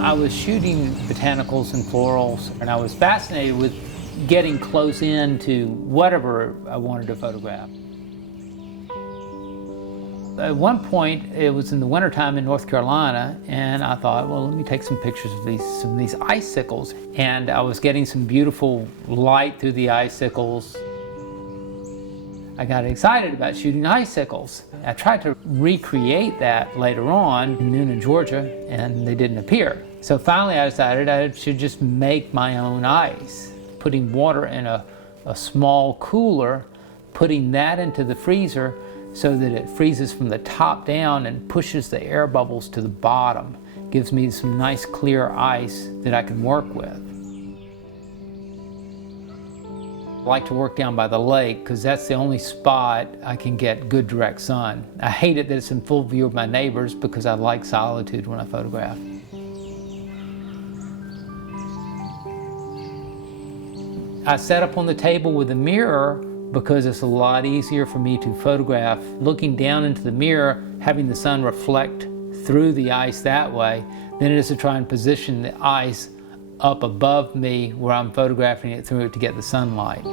I was shooting botanicals and florals, and I was fascinated with getting close in to whatever I wanted to photograph. At one point, it was in the wintertime in North Carolina, and I thought, well, let me take some pictures of these icicles. And I was getting some beautiful light through the icicles. I got excited about shooting icicles. I tried to recreate that later on in Newman, Georgia, and they didn't appear. So finally I decided I should just make my own ice. Putting water in a small cooler, putting that into the freezer so that it freezes from the top down and pushes the air bubbles to the bottom. Gives me some nice clear ice that I can work with. I like to work down by the lake because that's the only spot I can get good direct sun. I hate it that it's in full view of my neighbors because I like solitude when I photograph. I set up on the table with a mirror because it's a lot easier for me to photograph looking down into the mirror, having the sun reflect through the ice that way, than it is to try and position the ice up above me where I'm photographing it through it to get the sunlight.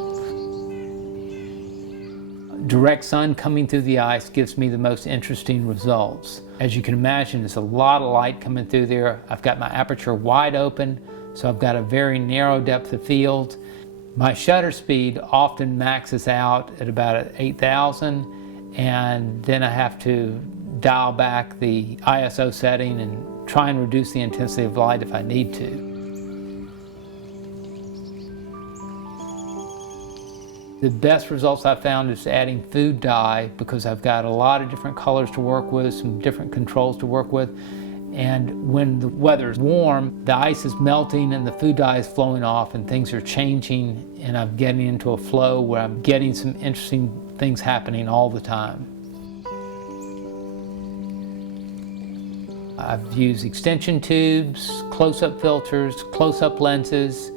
Direct sun coming through the ice gives me the most interesting results. As you can imagine, there's a lot of light coming through there. I've got my aperture wide open, so I've got a very narrow depth of field. My shutter speed often maxes out at about 8,000, and then I have to dial back the ISO setting and try and reduce the intensity of light if I need to. The best results I've found is adding food dye because I've got a lot of different colors to work with, some different controls to work with. And when the weather's warm, the ice is melting and the food dye is flowing off and things are changing, and I'm getting into a flow where I'm getting some interesting things happening all the time. I've used extension tubes, close-up filters, close-up lenses,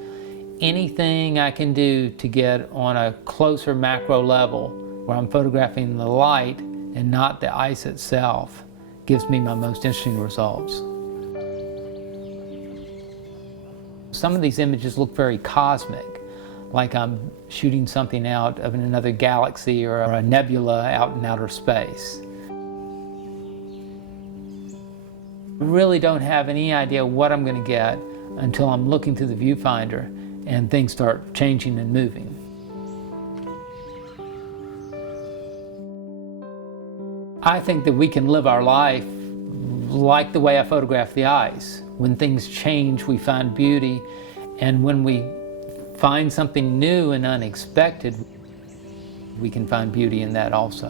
anything I can do to get on a closer macro level where I'm photographing the light and not the ice itself gives me my most interesting results. Some of these images look very cosmic, like I'm shooting something out of another galaxy or a nebula out in outer space. I really don't have any idea what I'm going to get until I'm looking through the viewfinder and things start changing and moving. I think that we can live our life like the way I photograph the ice. When things change, we find beauty, and when we find something new and unexpected, we can find beauty in that also.